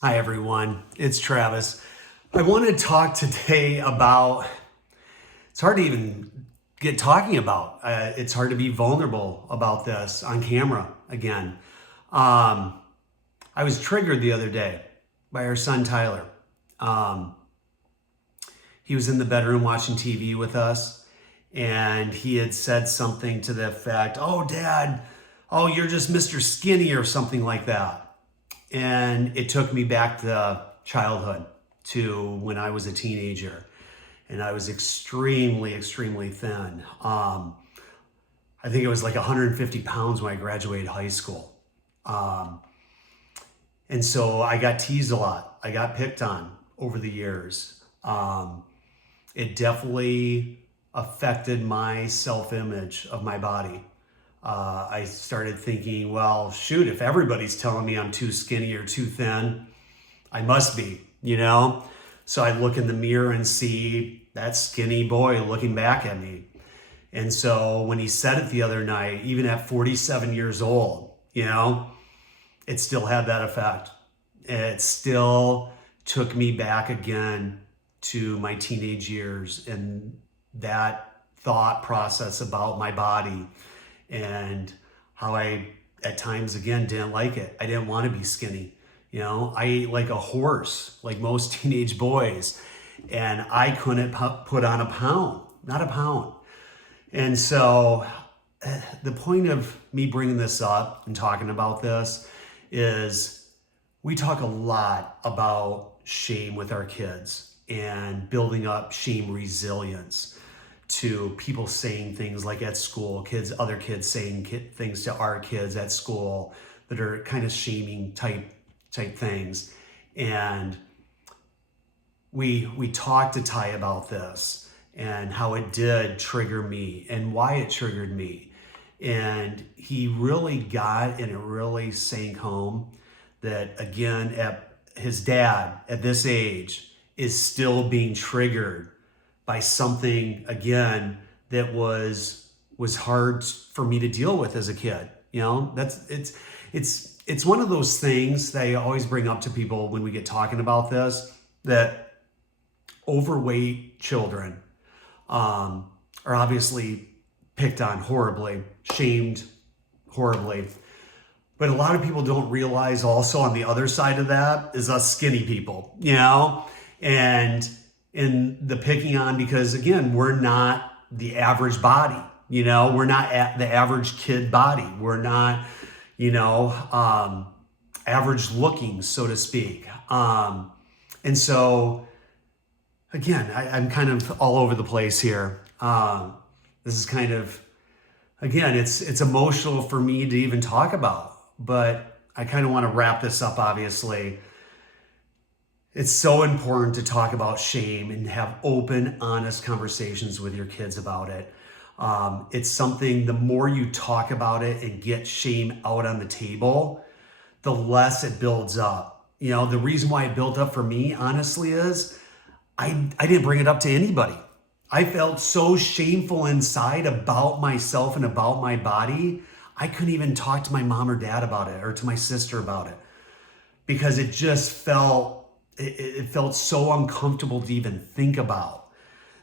Hi, everyone. It's Travis. I want to talk today about it's hard to even get talking about. It's hard to be vulnerable about this on camera again. Um, I was triggered the other day by our son, Tyler. Um, he was in the bedroom watching TV with us, and he had said something to the effect, "Oh, Dad, oh, you're just Mr. Skinny," or something like that. And it took me back to childhood, to when I was a teenager. And I was extremely, extremely thin. I think it was like 150 pounds when I graduated high school. Um, and so I got teased a lot. I got picked on over the years. It definitely affected my self image of my body. I started thinking, well, shoot, if everybody's telling me I'm too skinny or too thin, I must be, you know? So I look in the mirror and see that skinny boy looking back at me. And so when he said it the other night, even at 47 years old, it still had that effect. It still took me back again to my teenage years and that thought process about my body and how I, at times, again, didn't like it. I didn't want to be skinny. I ate like a horse, like most teenage boys, and I couldn't put on a pound, not a pound. And so the point of me bringing this up and talking about this is we talk a lot about shame with our kids and building up shame resilience to people saying things like at school, other kids saying things to our kids at school that are kind of shaming type things. And we talked to Ty about this and how it did trigger me and why it triggered me. And he really got, and it really sank home that, again, at his dad at this age is still being triggered by something, again, that was hard for me to deal with as a kid. It's one of those things that I always bring up to people when we get talking about this, that overweight children are obviously picked on horribly, shamed horribly. But a lot of people don't realize also on the other side of that is us skinny people, and in the picking on, because again, we're not the average body, we're not at the average kid body. We're not, average looking, so to speak. And so again, I'm kind of all over the place here. This is kind of, again, it's emotional for me to even talk about, but I kind of want to wrap this up, obviously. It's so important to talk about shame and have open, honest conversations with your kids about it. It's something, the more you talk about it and get shame out on the table, the less it builds up. The reason why it built up for me, honestly, is I didn't bring it up to anybody. I felt so shameful inside about myself and about my body. I couldn't even talk to my mom or dad about it, or to my sister about it, because it just it felt so uncomfortable to even think about,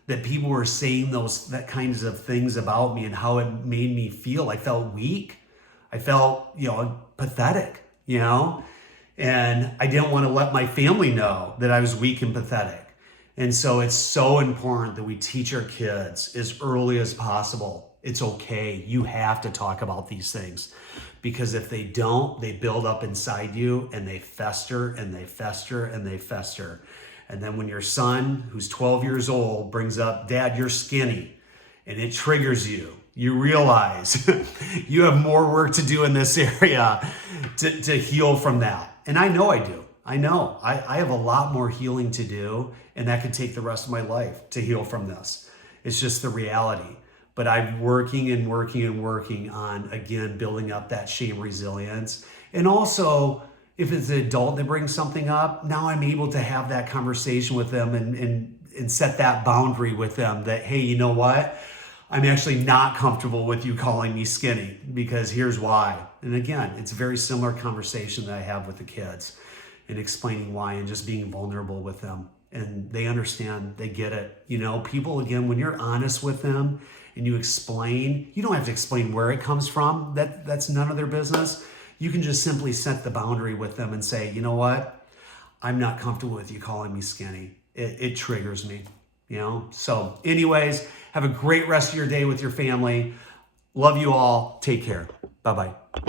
that people were saying that kinds of things about me and how it made me feel. I felt weak. I felt, pathetic, and I didn't want to let my family know that I was weak and pathetic. And so it's so important that we teach our kids as early as possible. It's okay. You have to talk about these things, because if they don't, they build up inside you and they fester and they fester and they fester. And then when your son, who's 12 years old, brings up, "Dad, you're skinny," and it triggers you, you realize you have more work to do in this area to heal from that. And I know I do. I know I have a lot more healing to do, and that could take the rest of my life to heal from this. It's just the reality. But I'm working and working and working on, again, building up that shame resilience. And also, if it's an adult that brings something up, now I'm able to have that conversation with them and set that boundary with them that, hey, you know what? I'm actually not comfortable with you calling me skinny, because here's why. And again, it's a very similar conversation that I have with the kids. and explaining why and just being vulnerable with them. And they understand, they get it. You know, people, again, when you're honest with them and you explain, you don't have to explain where it comes from. That's none of their business. You can just simply set the boundary with them and say, you know what? I'm not comfortable with you calling me skinny. It triggers me, you know? So anyways, have a great rest of your day with your family. Love you all. Take care. Bye-bye.